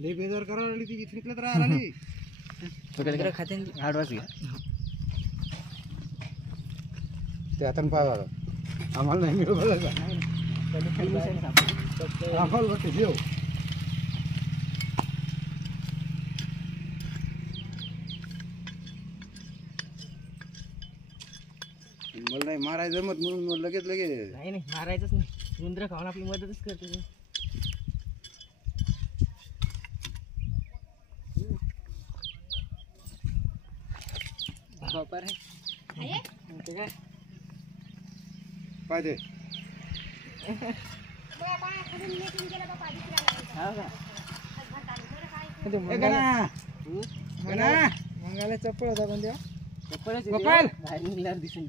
लय बेजार करायला लागली ती इथं तर आली तो काय खाते 8 वाजले ते आता पाहा आम्हाला नाही मिळवलं आम्हाला वाटतं जेव मला नाही मारायचं जमत म्हणून मग लगेच नाही मारायचंच नाही उंदरं खाऊन आपली मदतच करते बापर आहे काय पाहिजे मंगाला चप्पल होता पण तेव्हा गोपाल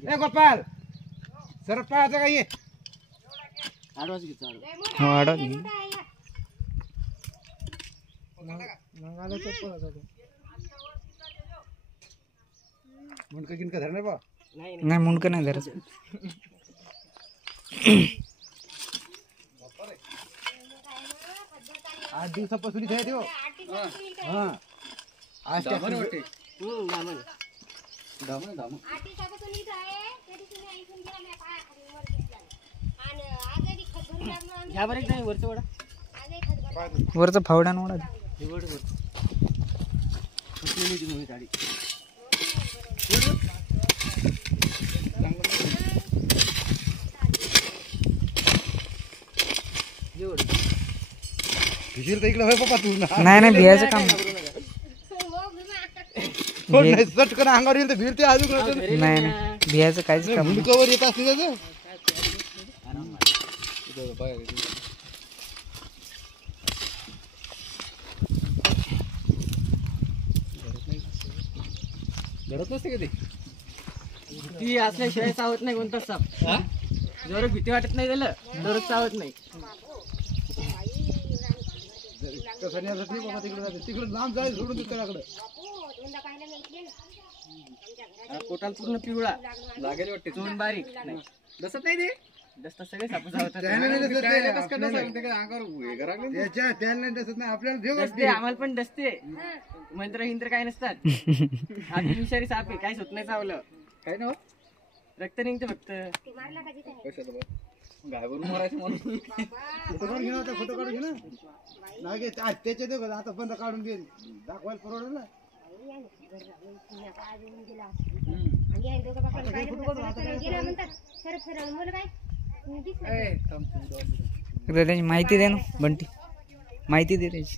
ए गोपाल सर पाहायचं का ये 8 वाजले हो 8 वाजले मंगाला चप्पल होता तो मुंडकं गिनकं धर नाही बा नाही मुंडकं नाही धरत 8 दिवसापासून इथे आहे हा आज दामन वाटते दामन दामन ह्या बरं नाही वरचं वडा वरचा फावडा नवडा गाडी भिशील तर इकडे होय पप्पा तू नाही नाही भियाचं काम नाही चटकन अंगावर येईल तर भिरते अजून नाही नाही भियाचं काहीच काम नाही मुंडकावर येत असते त्याचं धरत नसते का ती असल्याशिवाय चावत नाही कोणताच साप जर भीती वाटत नाही त्याला तरच चावत नाही तिकडे लांब जायचं सोडून दुसऱ्याकडे पोटाला पूर्ण पिवळा लागेल वाटते चोन बारीक नाही दसत नाही ते दसतात सगळे साप आम्हाला पण दसते मंत्र हिंत्र काय नसतात आधी विषारी साप आहे काहीच होत नाही चावलं काय ना रक्त निघते फक्त गायवरून मारायचं म्हणून फोटो काढून घे ना फोटो काढून घे ना नागे त्याचे देऊ का आता बंद काढून घे दाखवायला परवडेल ना त्याची माहिती दे ना बंटी माहिती दे त्याची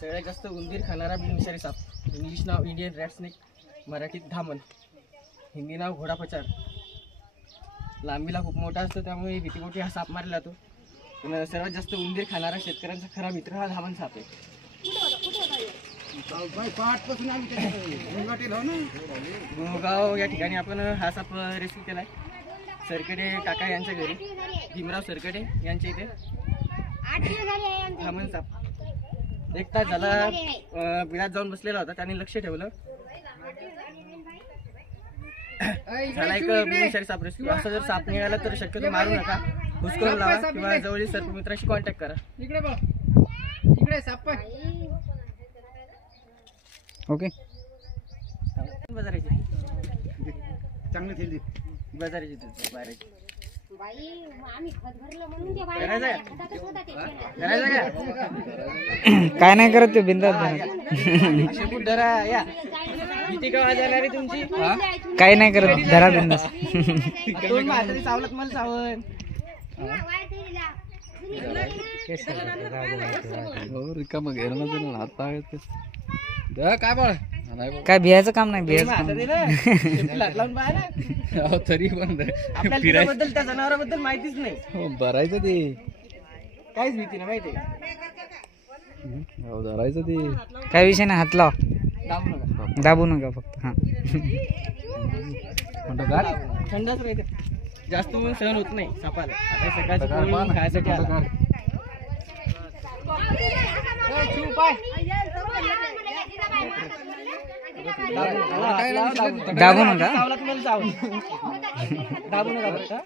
सगळ्यात जास्त उंदीर खाणारा बिनविषारी साप इंग्लिश नाव इंडियन रॅट स्नेक मराठीत धामण हिंदी नाव घोडापचाड लांबीला खूप मोठा असतो त्यामुळे भीतीपोटी हा साप मारला जातो पण सर्वात जास्त उंदीर खाणारा शेतकऱ्यांचा खरा मित्र हा धामण साप आहे गुणगाव या ठिकाणी आपण हा साप रेस्क्यू केलाय सरकडे काका यांच्या घरी भीमराव सरकडे यांच्या इथे धामण साप 1 तास झाला बिळात जाऊन बसलेला होता त्याने लक्ष ठेवलं झाला एक बिनविषारी साप रेस्क्यू असा जर साप निघाला तर शक्यतो मारू नका हुसकून लावा किंवा जवळील सर्पमित्राशी कॉन्टॅक्ट करा इकडे साप ओके बाजाराची चांगली थेली बाजाराची बाहेरची काय नाही करत ते बिंदास भीती का वाजवणारी तुमची काही नाही करत धरा बिंदास चावलत मला चावण काय बळ काय भियाचं काम नाही भियाचं काम तरी पण आपल्याबद्दल त्या जनावराबद्दल माहितीच नाही भरायचं ते काहीच भीती नाही माहिती धरायचं ते काय विषय नाही हात लाव दाबू नका दाबू नका फक्त हा थंडच राहते जास्त ऊन सहन होत नाही सापाला आता सकाळचं खायसाठी आला दाबू नका दाबू नका बरं का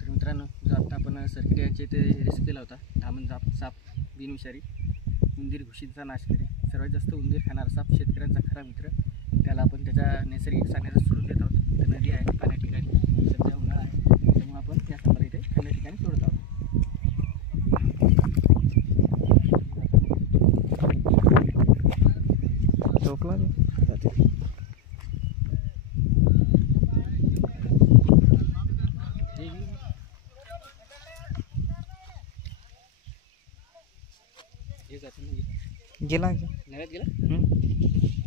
तर मित्रांनो, जो आता आपण सर्किट यांच्या इथे रेस्क्यू केला होता, धामण साप बिनविषारी उंदीर घुशींचा नाशकरी, सर्वात जास्त उंदीर खाणारा साप, शेतकऱ्यांचा खरा मित्र. त्याला आपण त्याच्या नैसर्गिक स्थानाला सोडून देत आहोत. तर नदी आहे पाण्या ठिकाणी, सध्या उन्हाळा आहे, त्यामुळे आपण त्या सापाला इथे थंड ठिकाणी सोडत आहोत. झोपला ते. हे जातं ना, गेला नळ्यात गेला. हम्म.